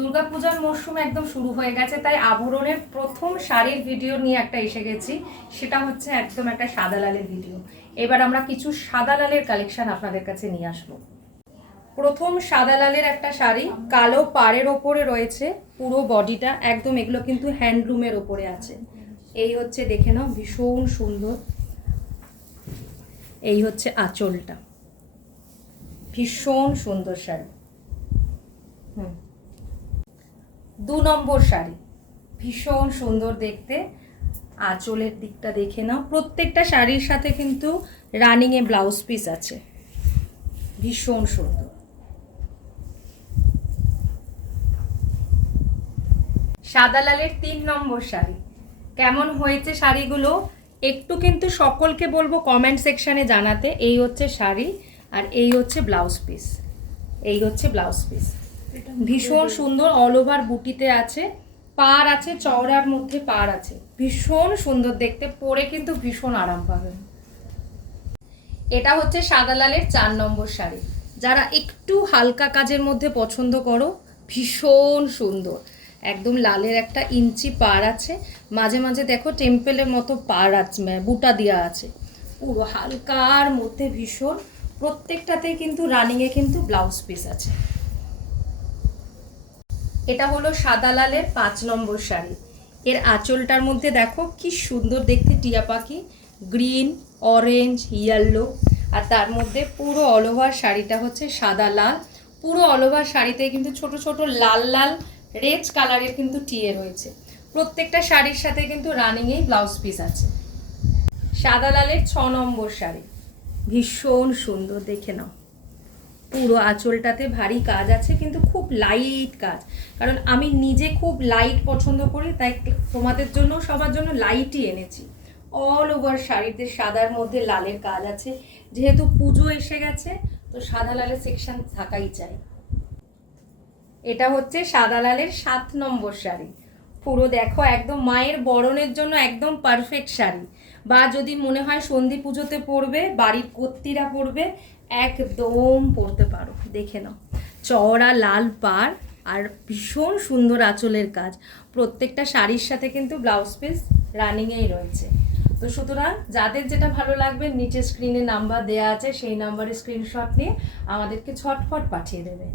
দুর্গাপূজার মরশুম একদম শুরু হয়ে গেছে, তাই আভরণের প্রথম শাড়ির ভিডিও নিয়ে একটা এসে গেছি। সেটা হচ্ছে একদম একটা সাদা লালের ভিডিও। এবার আমরা কিছু সাদা লালের কালেকশন আপনাদের কাছে নিয়ে আসবো। প্রথম সাদা লালের একটা শাড়ি, কালো পাড়ের ওপরে রয়েছে পুরো বডিটা, একদম এগুলো কিন্তু হ্যান্ডলুমের ওপরে আছে। এই হচ্ছে, দেখে নাও, ভীষণ সুন্দর। এই হচ্ছে আঁচলটা, ভীষণ সুন্দর শাড়ি। 2 নম্বর শাড়ি, ভীষণ সুন্দর দেখতে। আঁচলের দিকটা দেখে নাও, প্রত্যেকটা শাড়ির সাথে কিন্তু রানিংয়ে ব্লাউজ পিস আছে, ভীষণ সুন্দর। সাদা লালের 3 নম্বর শাড়ি। কেমন হয়েছে শাড়িগুলো একটু কিন্তু সকলকে বলবো কমেন্ট সেকশানে জানাতে। এই হচ্ছে শাড়ি আর এই হচ্ছে ব্লাউজ পিস। এই হচ্ছে ব্লাউজ পিস, ভীষণ সুন্দর। অল ওভার বুটিতে আছে, পাড় আছে, চওড়ার মধ্যে পাড় আছে, ভীষণ সুন্দর দেখতে। পরে কিন্তু ভীষণ আরাম পাবেন। এটা হচ্ছে সাদা লালের 4 নম্বর শাড়ি। যারা একটু হালকা কাজের মধ্যে পছন্দ করো, ভীষণ সুন্দর। একদম লালের একটা ইঞ্চি পাড় আছে, মাঝে মাঝে দেখো টেম্পেলের মতো পাড় আছে, বুটা দেওয়া আছে, পুরো হালকার মধ্যে ভীষণ। প্রত্যেকটাতেই কিন্তু রানিংয়ে কিন্তু ব্লাউজ পিস আছে। এটা হলো সাদা লালের 5 নম্বর শাড়ি। এর আঁচলটার মধ্যে দেখো কি সুন্দর দেখতে, টিয়া পাখি, গ্রিন, অরেঞ্জ, ইয়েলো, আর তার মধ্যে পুরো অল ওভার শাড়িটা হচ্ছে সাদা লাল। পুরো অল ওভার শাড়িতে কিন্তু ছোট ছোট লাল লাল রেড কালারের কিন্তু টিয়ে রয়েছে। প্রত্যেকটা শাড়ির সাথে কিন্তু রানিংয়েই ব্লাউজ পিস আছে। সাদা লালের 6 নম্বর শাড়ি, ভীষণ সুন্দর, দেখে নাও। পুরো আঁচলটাতে ভারী কাজ আছে, কিন্তু খুব লাইট কাজ, কারণ আমি নিজে খুব লাইট পছন্দ করি, তাই তোমাদের জন্য সবার জন্য লাইটই এনেছি। অল ওভার শাড়িতে সাদার মধ্যে লালের কাজ আছে। যেহেতু পুজো এসে গেছে, তো সাদা লালের সেকশন থাকাই চাই। এটা হচ্ছে সাদা লালের 7 নম্বর শাড়ি। পুরো দেখো, একদম মায়ের বরণের জন্য একদম পারফেক্ট শাড়ি, বা যদি মনে হয় সন্ধি পুজোতে পরবে, বাড়ির কর্ত্রীরা পরবে, একদম পরতে পারো। দেখে নাও, চওড়া লাল পাড় আর ভীষণ সুন্দর আঁচলের কাজ। প্রত্যেকটা শাড়ির সাথে কিন্তু ব্লাউজ পিস রানিংয়েই রয়েছে। তো সুতরাং যাদের যেটা ভালো লাগবে, নিচে স্ক্রিনে নাম্বার দেওয়া আছে, সেই নাম্বারে স্ক্রিনশট নিয়ে আমাদেরকে ঝটফট পাঠিয়ে দেবে।